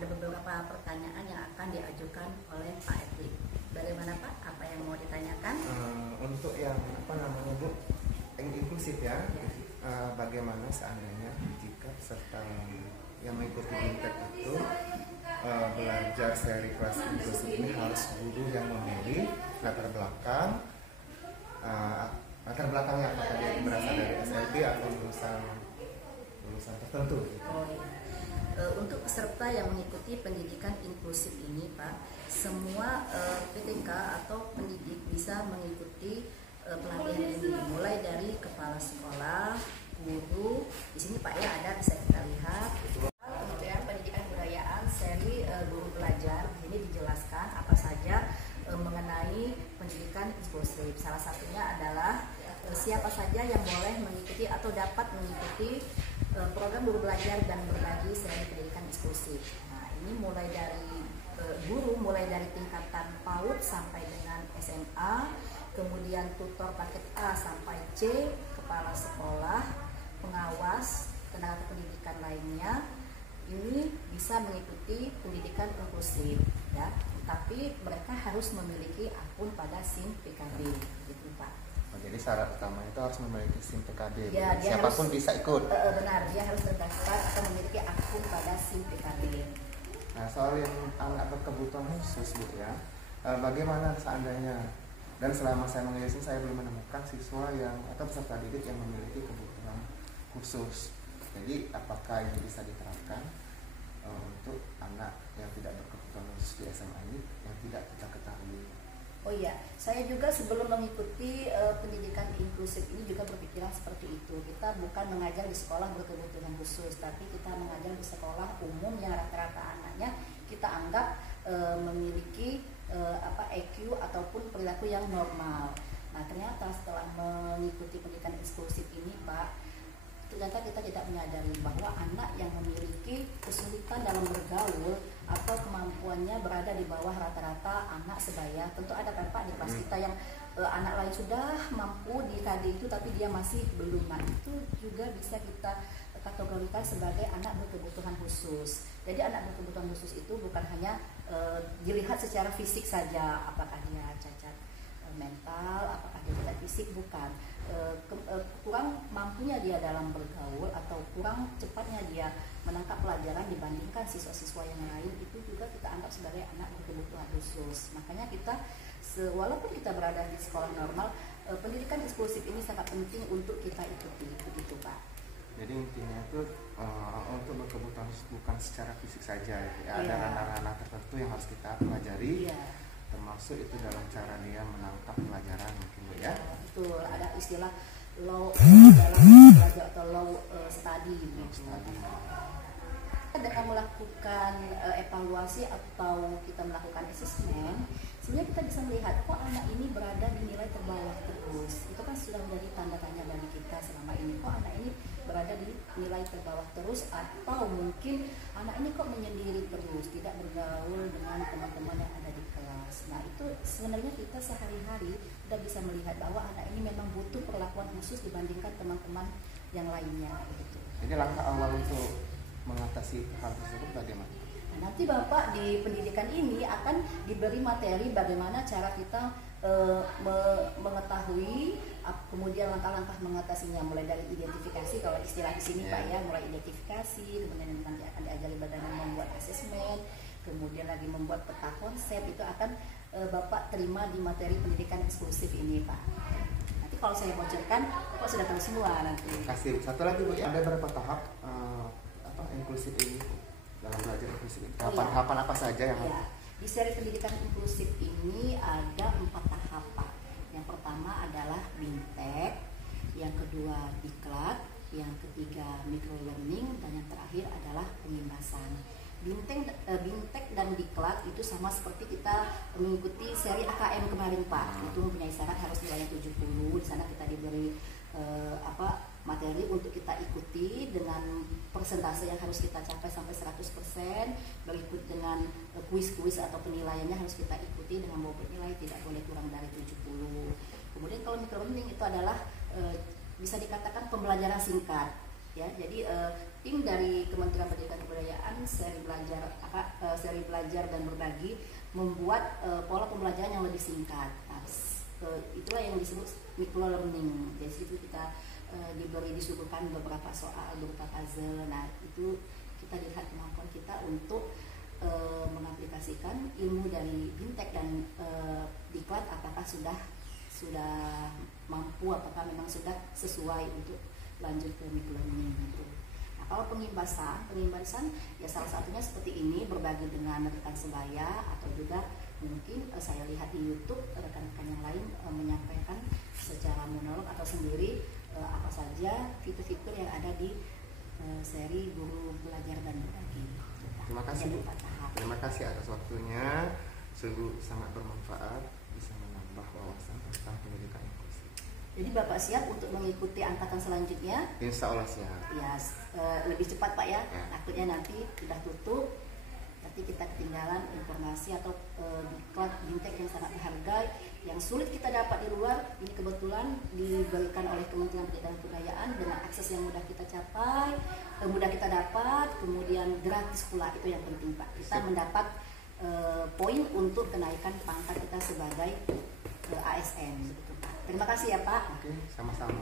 ada beberapa pertanyaan yang akan diajukan oleh Pak Edwin. Bagaimana Pak? Apa yang mau ditanyakan? Untuk yang Bu, yang inklusif ya, bagaimana seandainya jika peserta yang mengikuti BIMTEK itu belajar seri kelas inklusif ini harus guru yang memilih latar belakangnya, apakah dia berasal dari SLB atau lulusan tertentu gitu. Untuk peserta yang mengikuti pendidikan inklusif ini Pak, semua PTK atau pendidik bisa mengikuti pelatihan ini, mulai dari kepala sekolah, guru. Di sini Pak ya ada, bisa kita lihat. Kementerian Pendidikan Kebudayaan seri guru belajar. Ini dijelaskan apa saja mengenai pendidikan inklusif. Salah satunya adalah siapa saja yang boleh mengikuti atau dapat mengikuti program guru belajar dan berbagi seri pendidikan inklusif. Nah, ini mulai dari guru mulai dari tingkatan PAUD sampai dengan SMA, kemudian tutor paket A sampai C, kepala sekolah, pengawas, tenaga pendidikan lainnya. Ini bisa mengikuti pendidikan inklusif ya, tapi mereka harus memiliki akun pada SIM PKB gitu Pak. Jadi syarat utama itu harus memiliki SIM PKB. Ya, siapapun bisa ikut. Benar, dia harus terdaftar atau memiliki akun pada SIM PKB. Nah, soal yang anak berkebutuhan khusus Bu ya, bagaimana seandainya, dan selama saya mengajar saya belum menemukan siswa yang atau peserta didik yang memiliki kebutuhan khusus. Jadi apakah ini bisa diterapkan untuk anak yang tidak berkebutuhan khusus di SMA ini yang tidak kita ketahui? Oh iya, saya juga sebelum mengikuti pendidikan inklusif ini juga berpikiran seperti itu. Kita bukan mengajar di sekolah berkebutuhan khusus, tapi kita mengajar di sekolah umum yang rata-rata anaknya kita anggap memiliki EQ ataupun perilaku yang normal. Nah, ternyata setelah mengikuti pendidikan inklusif ini Pak, ternyata kita tidak menyadari bahwa anak yang memiliki kesulitan dalam bergaul atau kemampuannya berada di bawah rata-rata anak sebaya. Tentu ada kan Pak di kelas kita yang anak lain sudah mampu di KD itu tapi dia masih belum. Nah, itu juga bisa kita kategorikan sebagai anak berkebutuhan khusus. Jadi anak berkebutuhan khusus itu bukan hanya dilihat secara fisik saja, apakah dia cacat mental, apakah dia cacat fisik, bukan. Kurang mampunya dia dalam bergaul atau kurang cepatnya dia menangkap pelajaran dibandingkan siswa-siswa yang lain, itu juga kita anggap sebagai anak berkebutuhan khusus. Makanya kita walaupun kita berada di sekolah normal, pendidikan inklusif ini sangat penting untuk kita ikuti, begitu Pak. Jadi intinya itu untuk berkebutuhan khusus bukan secara fisik saja ya. Ada ranah-ranah tertentu yang harus kita pelajari. Termasuk itu dalam cara dia menangkap pelajaran mungkin Bu ya. Betul, ada istilah low dalam belajar atau low study. Dengan melakukan evaluasi atau kita melakukan asesmen, sehingga kita bisa melihat kok anak ini berada di nilai terbawah terus. Itu kan sudah menjadi tanda tanya bagi kita selama ini, kok anak ini berada di nilai terbawah terus, atau mungkin anak ini kok menyendiri terus, tidak bergaul dengan teman-teman yang ada di kelas. Nah, itu sebenarnya kita sehari-hari sudah bisa melihat bahwa anak ini memang butuh perlakuan khusus dibandingkan teman-teman yang lainnya gitu. Jadi langkah awal untuk mengatasi hal tersebut bagaimana? Nah, nanti Bapak di pendidikan ini akan diberi materi bagaimana cara kita mengetahui, kemudian langkah-langkah mengatasinya, mulai dari identifikasi, kalau istilah di sini Pak ya, mulai identifikasi, kemudian nanti akan diajari bagaimana membuat asesmen, kemudian lagi membuat peta konsep. Itu akan Bapak terima di materi pendidikan inklusif ini Pak. Nanti kalau saya bocorkan, Bapak sudah tahu semua nanti. Kasih satu lagi Bu, ada berapa tahap inklusif ini dalam belajar inklusif ini? Tahapan apa saja yang di seri pendidikan inklusif ini ada 4 tahap Pak. Yang pertama adalah BIMTEK, yang kedua diklat, yang ketiga micro learning, dan yang terakhir adalah pengimbasan. BIMTEK dan diklat itu sama seperti kita mengikuti seri AKM kemarin Pak. Itu mempunyai syarat harus nilainya 70. Di sana kita diberi materi untuk kita ikuti dengan persentase yang harus kita capai sampai 100%, berikut dengan kuis-kuis atau penilaiannya harus kita ikuti dengan bobot nilai tidak boleh kurang dari 70. Kemudian kalau micro learning itu adalah bisa dikatakan pembelajaran singkat ya. Jadi tim dari Kementerian Pendidikan dan Kebudayaan seri belajar dan berbagi membuat pola pembelajaran yang lebih singkat. Nah, itulah yang disebut micro learning. Dari situ kita disuguhkan beberapa soal berupa puzzle. Nah, itu kita lihat kemampuan kita untuk mengaplikasikan ilmu dari BIMTEK dan Diklat, apakah sudah mampu, apakah memang sudah sesuai untuk lanjut ke micro learning gitu. Nah, kalau pengimbasan ya salah satunya seperti ini, berbagi dengan rekan sebaya, atau juga mungkin saya lihat di YouTube rekan-rekan yang lain menyampaikan secara monolog atau sendiri apa saja fitur-fitur yang ada di seri Guru Belajar dan Berbagi. Terima kasih Bu. Terima kasih atas waktunya, sungguh sangat bermanfaat, bisa menambah wawasan tentang pendidikan inklusif. Jadi Bapak siap untuk mengikuti angkatan selanjutnya? Insya Allah siap. Ya, lebih cepat Pak ya. Takutnya nanti sudah tutup, nanti kita ketinggalan informasi atau diklat BIMTEK yang sangat berharga, yang sulit kita dapat di luar. Ini kebetulan diberikan oleh Kementerian Pendidikan dan Kebudayaan dengan akses yang mudah kita capai, mudah kita dapat, kemudian gratis pula. Itu yang penting Pak. Kita mendapat poin untuk kenaikan pangkat kita sebagai ASN. Terima kasih ya Pak. Oke, sama-sama.